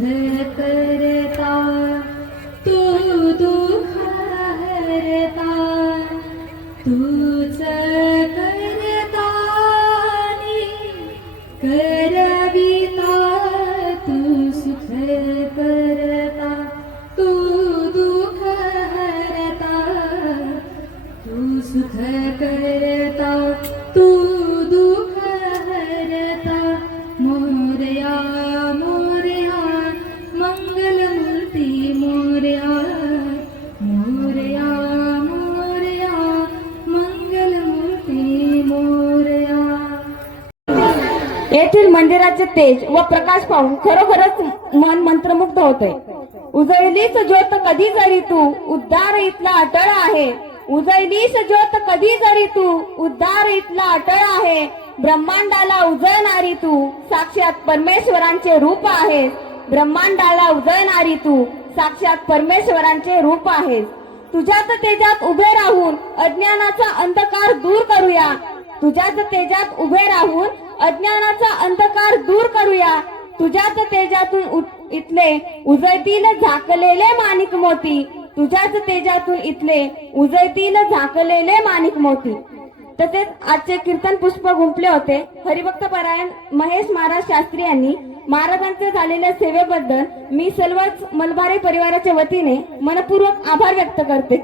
Hey. म्हणजे मंदिराचे तेज व प्रकाश पाहून खरोखरच मन मंत्रमुग्ध होते उजळलीच ज्योत कधी जरी तू उद्धार इथला अटळ आहे. उजळलीस ज्योत कधी जरी तू उद्धार इथला अटळ आहे. ब्रह्मांडाला उजळणारी तू साक्षात परमेश्वरांचे रूप आहे. ब्रह्मांडाला उजळणारी तू साक्षात परमेश्वरांचे रूप आहे. तुझ्याच तेजात उभे राहून अज्ञानाचा अंधकार दूर करूया. तुझ्याच तेजात उभे राहून अज्ञानाचा अंधकार दूर करूया. तुझ्याच तेजातून इथले उजळतील झाकलेले माणिक मोती. तुझ्याच तेजातून इथले उजळतील झाकलेले माणिक मोती. तसेच आजचे कीर्तन पुष्प गुंपले होते. हरिभक्त परायण महेश महाराज शास्त्री यांनी महाराजांचे झालेल्या सेवेबद्दल मी सर्वच मलबारे परिवाराच्या वतीने मनपूर्वक आभार व्यक्त करते.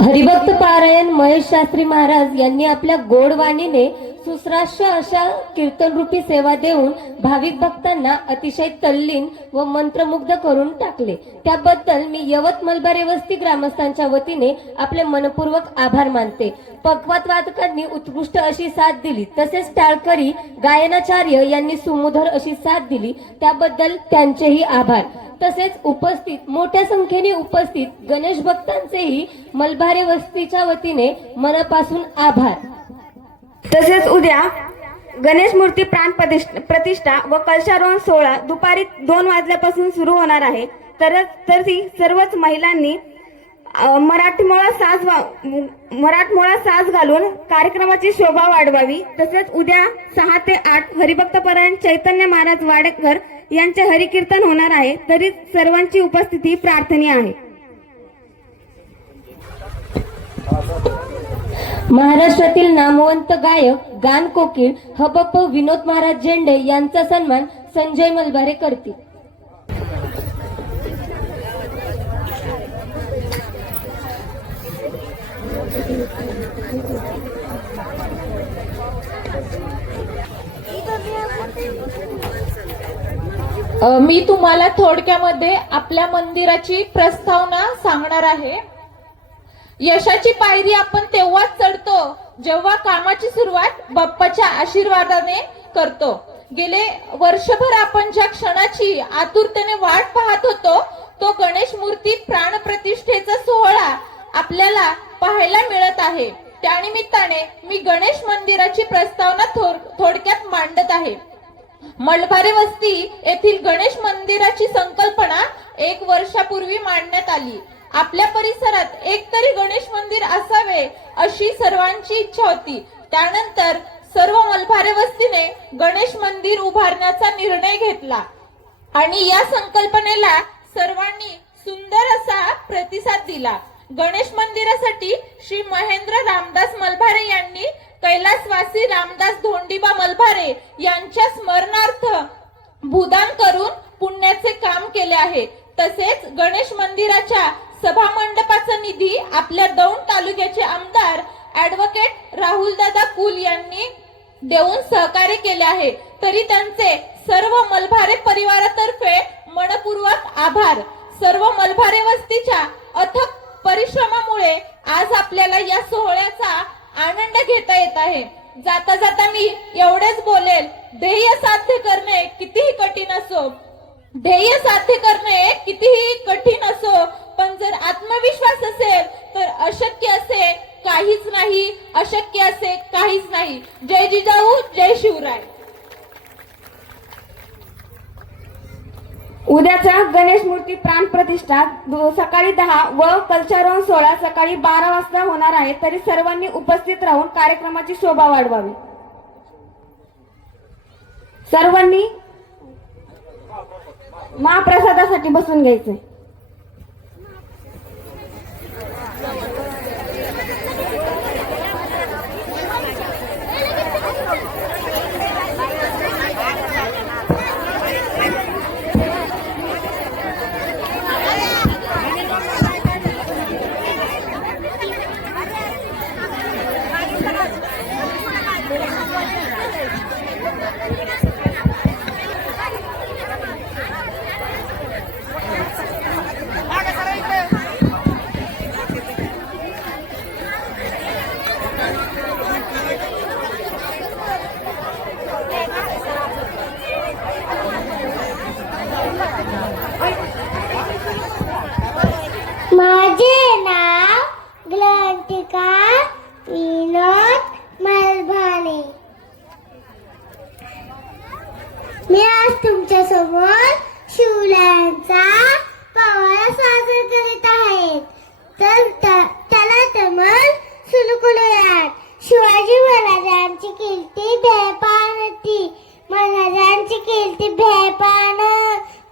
हरिभक्त पारायण महेश शास्त्री महाराज यांनी आपल्या गोडवाणीने सुश्राष्य अशा कीर्तनरूपी सेवा देऊन भाविक भक्तांना अतिशय तल्लीन व मंत्रमुग्ध करून टाकले. त्याबद्दल मी यवत मलबारे वस्ती ग्रामस्थांच्या वतीने आपले मनपूर्वक आभार मानते. पक्वात वादकांनी उत्कृष्ट अशी साथ दिली. तसेच टाळकरी गायनाचार्य यांनी सुमोधर अशी साथ दिली. त्याबद्दल त्यांचेही आभार. तसेच उपस्थित मोठ्या संख्येने उपस्थित गणेश भक्तांचेही मलबारे वस्तीच्या वतीने मनापासून आभार. तसेच उद्या गणेश मूर्ती प्राण प्रतिष्ठ- प्रतिष्ठा व कलशारोहण सोहळा दुपारी दोन वाजल्यापासून सुरू होणार आहे. तर तरी सर्वच महिलांनी मराठमोळा साज वा- मराठमोळा साज घालून कार्यक्रमाची शोभा वाढवावी. तसेच उद्या सहा ते आठ हरिभक्तपरायण चैतन्य महाराज वाडेकर यांचे हरिकीर्तन होणार आहे. तरी सर्वांची उपस्थिती प्रार्थनीय आहे. महाराष्ट्रातील नामवंत गायक गान कोकिळ हबप विनोद महाराज झेंडे यांचा सन्मान संजय मलबारे करतील. मी तुम्हाला थोडक्यामध्ये आपल्या मंदिराची प्रस्तावना सांगणार आहे. यशाची पायरी आपण तेव्हाच चढतो जेव्हा कामाची सुरुवात बाप्पाच्या आशीर्वादाने करतो. गेले वर्षभर आपण ज्या क्षणाची आतुरतेने वाट पाहत होतो तो गणेश मूर्ती प्राणप्रतिष्ठेचा सोहळा आपल्याला पाहायला मिळत आहे. त्यानिमित्ताने मी गणेश मंदिराची प्रस्तावना थोड- थोडक्यात मांडत आहे. मलबारे वस्ती येथील गणेश मंदिराची संकल्पना एक वर्षापूर्वी मांडण्यात आली. आपल्या परिसरात एक तरी गणेश मंदिर असावे अशी सर्वांची इच्छा होती. त्यानंतर सर्व मलभारे वस्तीने गणेश मंदिर उभारण्याचा निर्णय घेतला. आणि या संकल्पनेला सर्वांनी सुंदर असा प्रतिसाद दिला. गणेश मंदिरासाठी श्री महेंद्र रामदास मलभारे यांनी कैलासवासी रामदास धोंडीबा मलभारे यांच्या स्मरणार्थ भूदान करून पुण्याचे काम केले आहे. तसेच गणेश मंदिराच्या सभा मंडपाचा निधी आपल्या दौंड तालुक्याचे आमदार ऍडव्होकेट राहुलदादा कुल यांनी देऊन सहकार्य केले आहे. तरी त्यांचे सर्व मलभारे परिवारातर्फे मनपूर्वक आभार. सर्व मलभारे वस्तीच्या अथक परिश्रमामुळे आज आपल्याला या सोहळ्याचा आनंद घेता येत आहे. जाता जाता मी एवढेच बोलेल ध्येय साध्य करणे कितीही कठीण असो ध्येय साध्य करणे कितीही कठीण असो पण जर आत्मविश्वास असेल तर अशक्य असे काहीच नाही अशक्य असे काहीच नाही. जय जिजाऊ जय शिवराय. उद्याचा गणेश मूर्ती प्राण प्रतिष्ठा सकाळी दहा व कल्चारोहण सोहळा सकाळी बारा वाजता होणार आहे. तरी सर्वांनी उपस्थित राहून कार्यक्रमाची शोभा वाढवावी. सर्वांनी महाप्रसादासाठी बसून घ्यायचंय माझे नाव ग्रंथिका विनोद मलभाने मी आज तुमच्यासमोर शिवलांचा पवाडा सादर करीत आहे तर त्या- त्याला तमल सुरू करूयात शिवाजी महाराजांची कीर्ती भेपानती महाराजांची कीर्ती भयपान.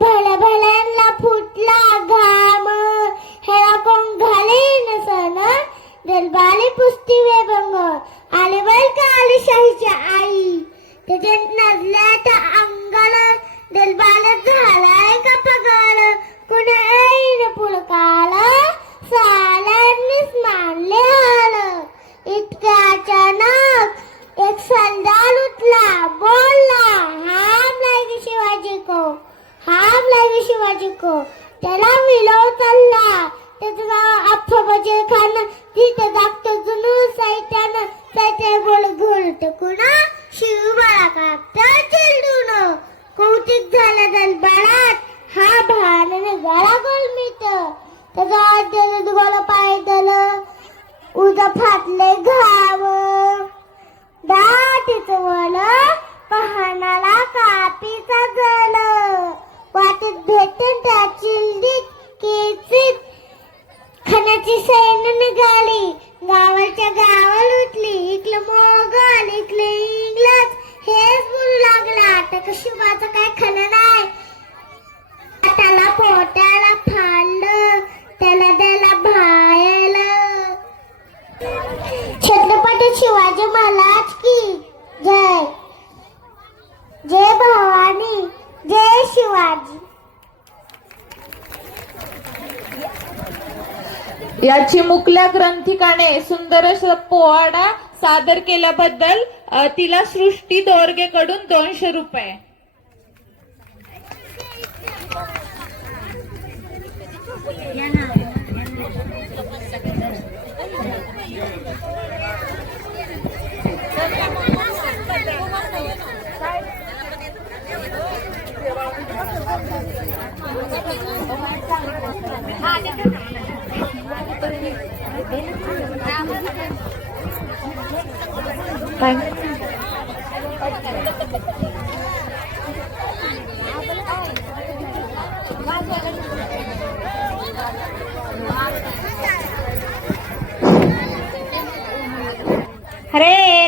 भल्या भल्यांना फुटला घाम. ह्याला कोण घाले नसन दरबारी पुस्ती वेबंग आले बर का आली शाहीच्या आई. त्याच्यात नजल्या याची मुकल्या ग्रंथिकाने सुंदर पोवाडा सादर केल्याबद्दल तिला सृष्टी दोरगेकडून दोनशे रुपये. काय हरे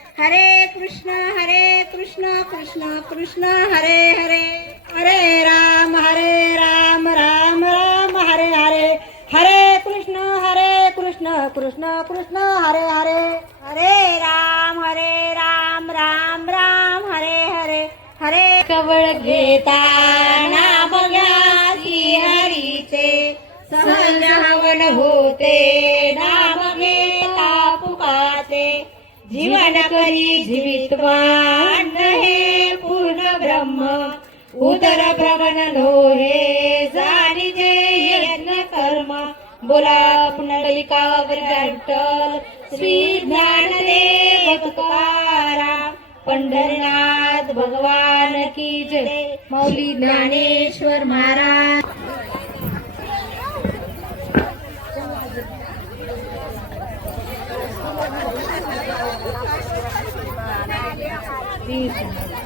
हरे कृष्ण हरे कृष्ण कृष्ण कृष्ण हरे हरे। हरे राम हरे राम राम राम हरे हरे। हरे कृष्ण हरे कृष्ण कृष्ण कृष्ण हरे हरे। हरे राम हरे राम राम राम हरे हरे। हरे कवळ घेता नाम घ्या श्री हरीचे। सहज हवन होते ना जीवन करी जीवितवान हे पूर्ण ब्रह्म. उदर भ्रमण लोहे जाणी जे यज्ञ कर्म. बोला पुंडलिका विठ्ठल श्री ज्ञानदेव तुकाराम. पंढरीनाथ भगवान की जय. मौली ज्ञानेश्वर महाराज. Isso.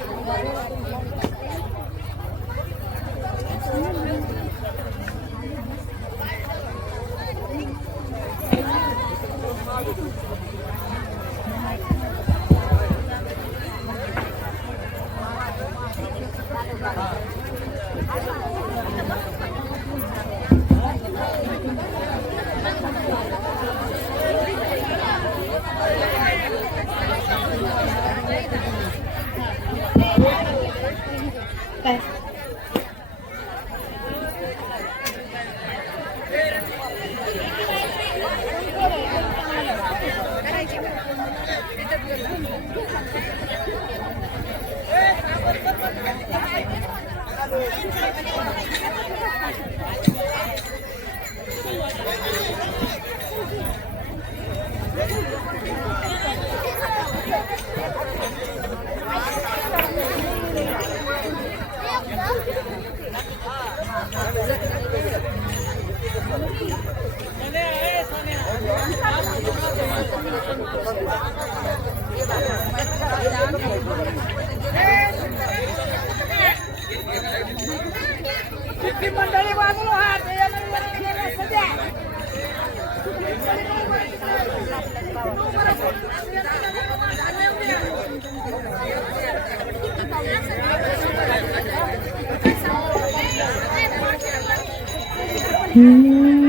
Hmm.